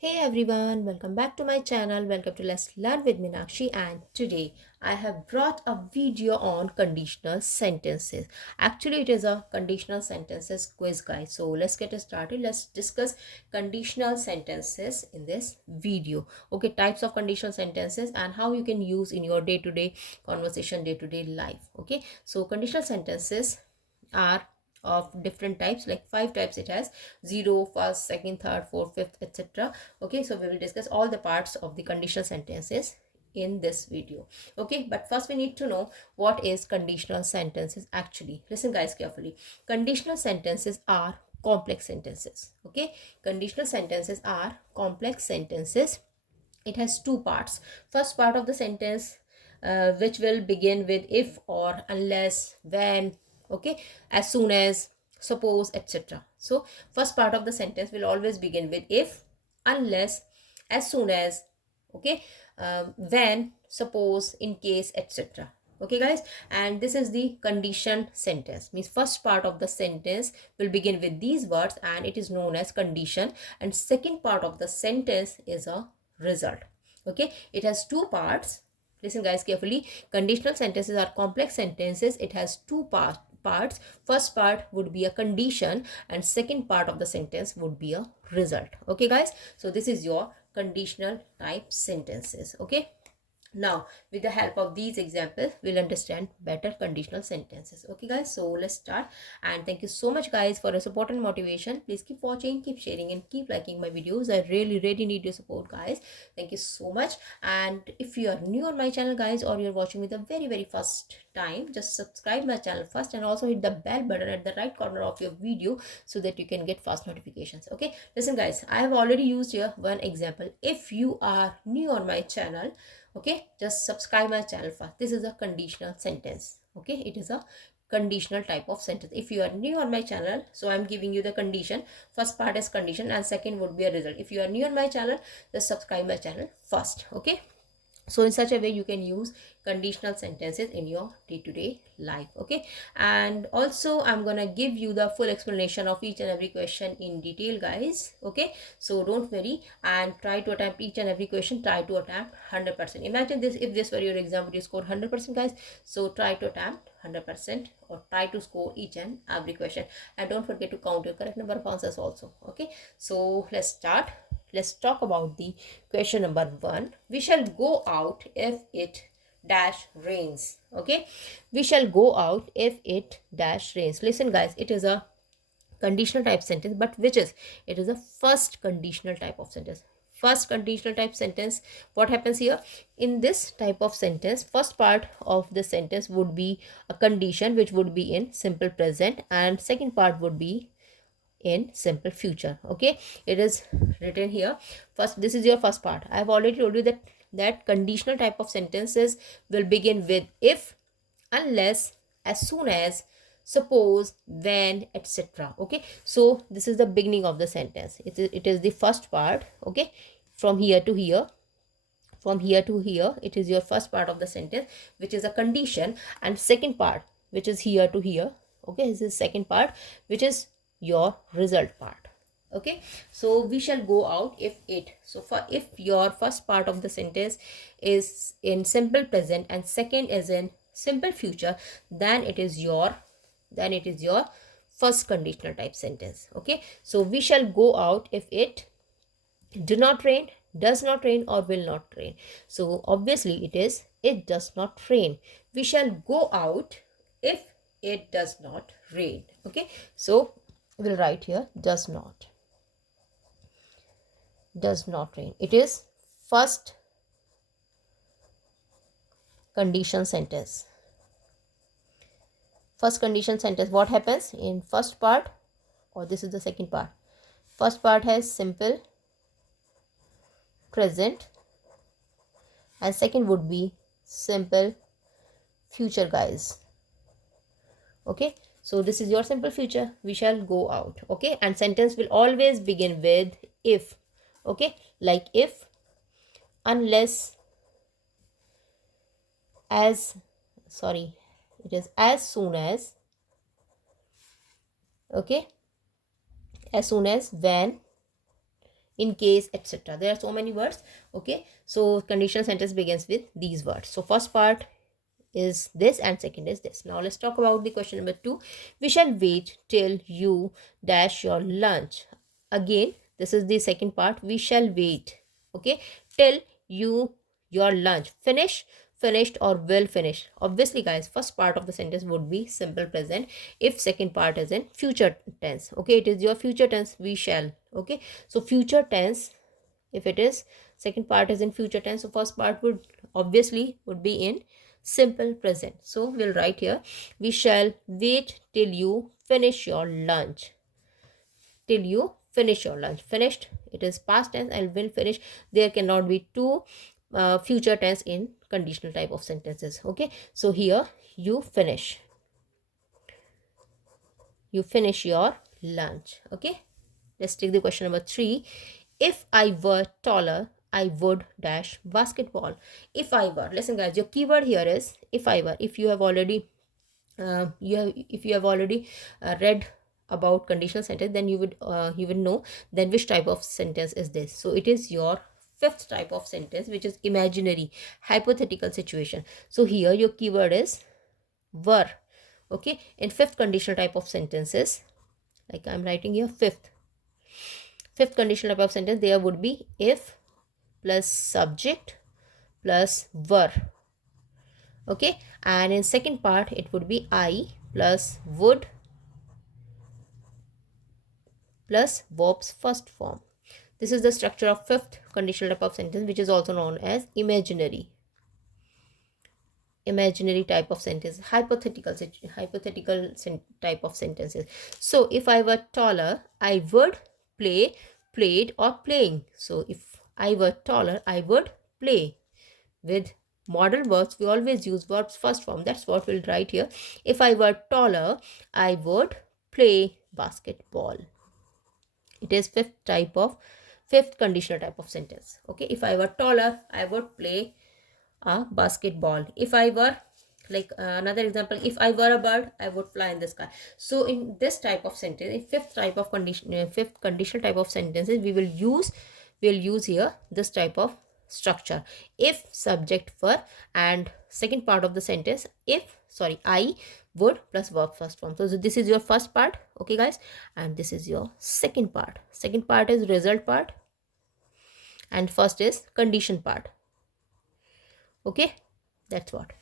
Hey everyone, welcome back to my channel. Welcome to Let's Learn with Meenakshi, and today I have brought a video on conditional sentences. Actually, it is a conditional sentences quiz, guys. So let's get started. Let's discuss conditional sentences in this video. Okay, types of conditional sentences and how you can use in your day-to-day conversation, day-to-day life. Okay, so conditional sentences are of different types, like 5 types it has: zero, first, second, third, fourth, fifth, etc. Okay, so we will discuss all the parts of the conditional sentences in this video. Okay, but first we need to know what is conditional sentences actually. Listen guys carefully. Conditional sentences are complex sentences. Okay, conditional sentences are complex sentences. It has two parts. First part of the sentence, which will begin with if, or, unless, when, okay, as soon as, suppose, etc. So first part of the sentence will always begin with if, unless, as soon as, okay, when, suppose, in case, etc. Okay guys, and this is the conditioned sentence. Means first part of the sentence will begin with these words and it is known as condition, and second part of the sentence is a result. Okay, it has two parts. Listen guys carefully. Conditional sentences are complex sentences. It has two parts. First part would be a condition and second part of the sentence would be a result. Okay guys, so this is your conditional type sentences. Okay, now with the help of these examples we'll understand better conditional sentences. Okay guys, so let's start, and thank you so much guys for your support and motivation. Please keep watching, keep sharing, and keep liking my videos. I really need your support guys. Thank you so much. And if you are new on my channel guys, or you're watching me the very first time, just subscribe my channel first and also hit the bell button at the right corner of your video so that you can get fast notifications. Okay, listen guys, I have already used here one example. If you are new on my channel, okay, just subscribe my channel first. This is a conditional sentence. Okay, it is a conditional type of sentence. If you are new on my channel, so I'm giving you the condition. First part is condition and second would be a result. If you are new on my channel, just subscribe my channel first. Okay, so in such a way you can use conditional sentences in your day-to-day life. Okay, and also I'm gonna give you the full explanation of each and every question in detail guys. Okay, so don't worry and try to attempt each and every question. Try to attempt 100%. Imagine this, if this were your exam, would you score 100% guys? So try to attempt 100% or try to score each and every question, and don't forget to count your correct number of answers also. Okay, so let's start. Let's talk about the question number 1. We shall go out if it dash rains. Okay, we shall go out if it dash rains. Listen guys, it is a conditional type sentence, but which is, it is a first conditional type of sentence. First conditional type sentence. What happens here in this type of sentence? First part of the sentence would be a condition which would be in simple present, and second part would be in simple future. Okay, it is written here. First, this is your first part. I have already told you that conditional type of sentences will begin with if, unless, as soon as, suppose, when, etc. Okay, so this is the beginning of the sentence. It is the first part. Okay, from here to here, from here to here, it is your first part of the sentence, which is a condition, and second part, which is here to here. Okay, this is second part, which is your result part. Okay, so we shall go out if it. So for if your first part of the sentence is in simple present and second is in simple future, then it is your first conditional type sentence. Okay, so we shall go out if it do not rain, does not rain, or will not rain. So obviously it does not rain. We shall go out if it does not rain. Okay, so we'll write here does not rain. It is first condition sentence. First condition sentence. What happens in first part, or this is the second part? First part has simple present and second would be simple future guys. Okay, so this is your simple future. We shall go out. Okay, and sentence will always begin with if. Okay, like if, unless, as, sorry, it is as soon as. Okay, as soon as, when, in case, etc. There are so many words. Okay, so conditional sentence begins with these words. So first part is this and second is this. Now let's talk about the question number 2. We shall wait till you dash your lunch. Again, this is the second part. We shall wait, okay, till you your lunch finish, finished, or will finish. Obviously guys, first part of the sentence would be simple present if second part is in future tense. Okay, it is your future tense. We shall. Okay, so future tense, if it is second part is in future tense, so first part would obviously would be in simple present. So we'll write here, we shall wait till you finish your lunch. Till you finish your lunch. Finished, it is past tense, and will finish. There cannot be two future tense in conditional type of sentences. Okay, so here you finish your lunch. Okay, let's take the question number 3. If I were taller, I would dash basketball. If I were, listen guys, your keyword here is if I were. If you have already read about conditional sentence, then you would know then which type of sentence is this. So it is your fifth type of sentence, which is imaginary hypothetical situation. So here your keyword is were. Okay, in fifth conditional type of sentences, like I'm writing here fifth conditional type of sentence, there would be if plus subject plus were. Okay, and in second part it would be I plus would plus verb's first form. This is the structure of fifth conditional type of sentence, which is also known as imaginary type of sentence, hypothetical type of sentences. So if I were taller, I would play, played, or playing. So if I were taller, I would play. With modal verbs, we always use verbs first form. That's what we'll write here. If I were taller, I would play basketball. It is fifth conditional type of sentence. Okay, if I were taller, I would play a basketball. If I were, like another example, if I were a bird, I would fly in the sky. So in this type of sentence, in fifth conditional type of sentences, we'll use here this type of structure: if, subject, were, and second part of the sentence I would plus verb first form. So this is your first part, okay guys, and this is your second part. Second part is result part and first is condition part. Okay, that's what.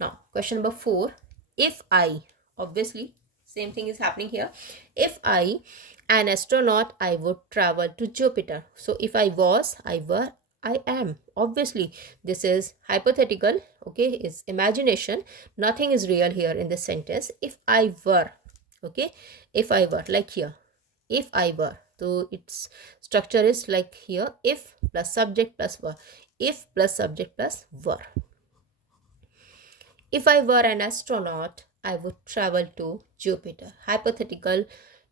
Now question number 4. If I, obviously same thing is happening here. If I an astronaut, I would travel to Jupiter. So if I was, I were, I am. Obviously this is hypothetical. Okay, it's imagination. Nothing is real here in this sentence. If I were, okay, if I were, like here, if I were. So its structure is like here, if plus subject plus were. If plus subject plus were. If I were an astronaut, I would travel to Jupiter. Hypothetical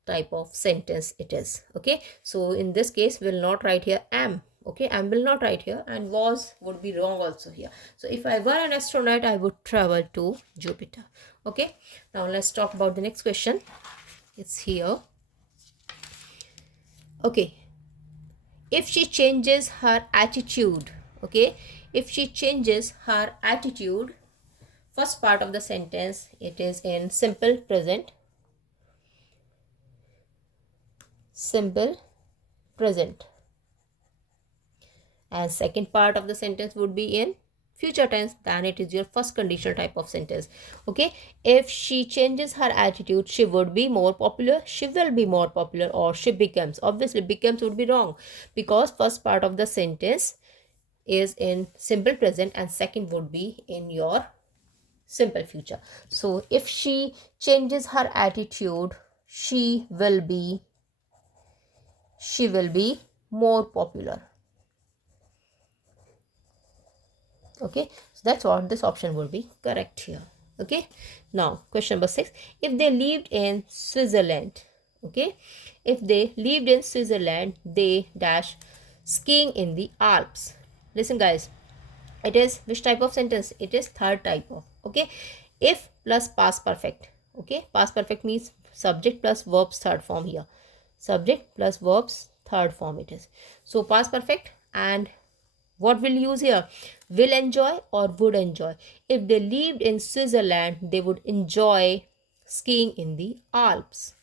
type of sentence it is. Okay, so in this case we'll not write here am. Okay, am will not write here, and was would be wrong also here. So if I were an astronaut, I would travel to Jupiter. Okay, now let's talk about the next question. It's here. Okay, if she changes her attitude, okay, if she changes her attitude, first part of the sentence, it is in simple present. Simple present. And second part of the sentence would be in future tense, then it is your first conditional type of sentence. Okay, if she changes her attitude, she would be more popular, she will be more popular, or she becomes. Obviously becomes would be wrong, because first part of the sentence is in simple present and second would be in your simple future. So if she changes her attitude, she will be more popular. Okay, so that's what this option would be correct here. Okay, now question number 6. If they lived in Switzerland, okay, if they lived in Switzerland, they dash skiing in the Alps. Listen guys, it is which type of sentence? It is third type of. Okay, if plus past perfect. Okay, past perfect means subject plus verbs third form here. Subject plus verbs third form it is. So past perfect, and what will use here? Will enjoy or would enjoy. If they lived in Switzerland, they would enjoy skiing in the Alps.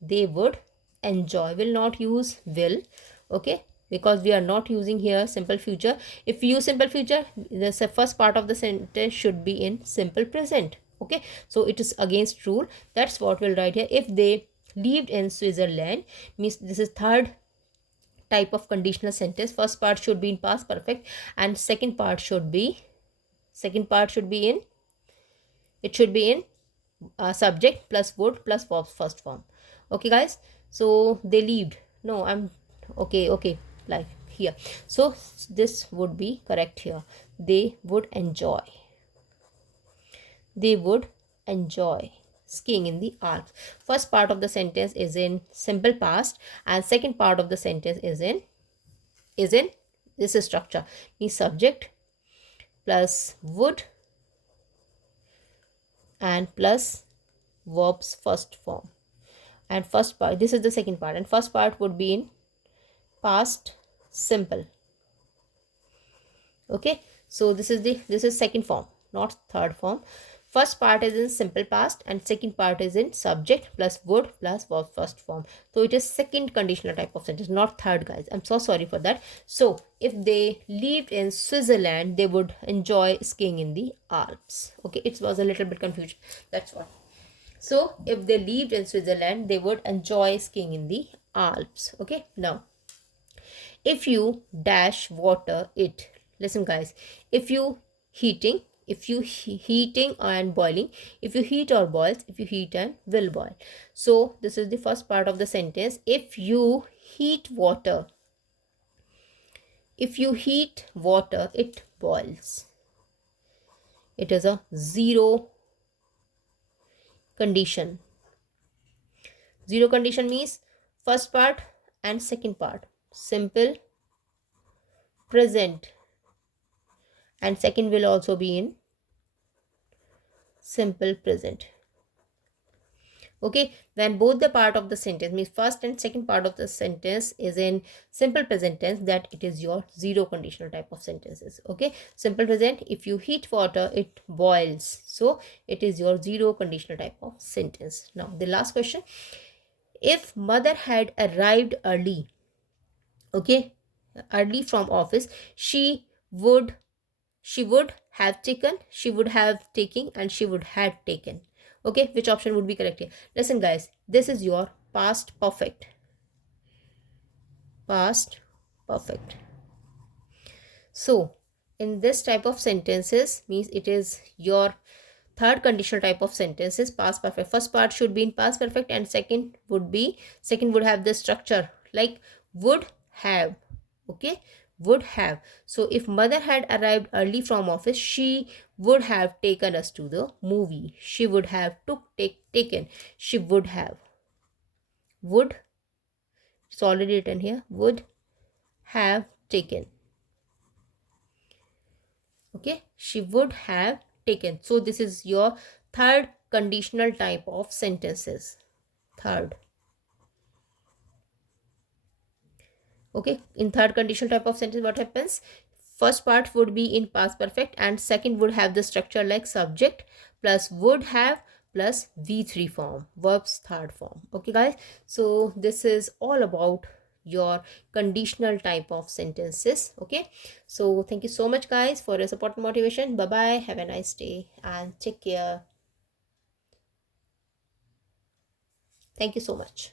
They would enjoy. Will not use will. Okay, because we are not using here simple future. If we use simple future, the first part of the sentence should be in simple present. Okay, so it is against rule. That's what we'll write here. If they lived in Switzerland, means this is third type of conditional sentence. First part should be in past perfect, and second part should be in, it should be in subject plus would plus verb first form. Okay guys, so they lived, no I'm okay, like here, so this would be correct here. They would enjoy skiing in the Alps. First part of the sentence is in simple past, and second part of the sentence is in this structure, means subject plus would and plus verbs first form. And first part, this is the second part, and first part would be in past simple. Okay, so this is second form, not third form. First part is in simple past, and second part is in subject plus would plus verb first form. So it is second conditional type of sentence, not third, guys. I'm so sorry for that. So if they lived in Switzerland, they would enjoy skiing in the Alps. Okay, it was a little bit confusion, that's what. So if they lived in Switzerland, they would enjoy skiing in the Alps. Okay, now if you dash water it, listen guys, if you heating, heating and boiling, if you heat or boils, if you heat and will boil. So this is the first part of the sentence. If you heat water, it boils. It is a zero condition. Zero condition means first part and second part simple present, and second will also be in simple present. Okay, when both the part of the sentence, means first and second part of the sentence is in simple present tense, that it is your zero conditional type of sentences. Okay, simple present, if you heat water it boils, so it is your zero conditional type of sentence. Now the last question, if mother had arrived early, okay, early from office, would she would have taken, she would have taken, and she would have taken. Okay, which option would be correct here? Listen guys, this is your past perfect. So in this type of sentences, means it is your third conditional type of sentences, past perfect. First part should be in past perfect, and second would have the structure like would have. Okay, would have. So if mother had arrived early from office, she would have taken us to the movie. She would have taken. She would have. Would, it's already written here, would have taken. Okay, she would have taken. So this is your third conditional type of sentences. Third. Okay, in third conditional type of sentence, what happens? First part would be in past perfect, and second would have the structure like subject plus would have plus v3 form, verbs third form. Okay guys, so this is all about your conditional type of sentences. Okay, so thank you so much guys for your support and motivation. Bye bye, have a nice day and take care. Thank you so much.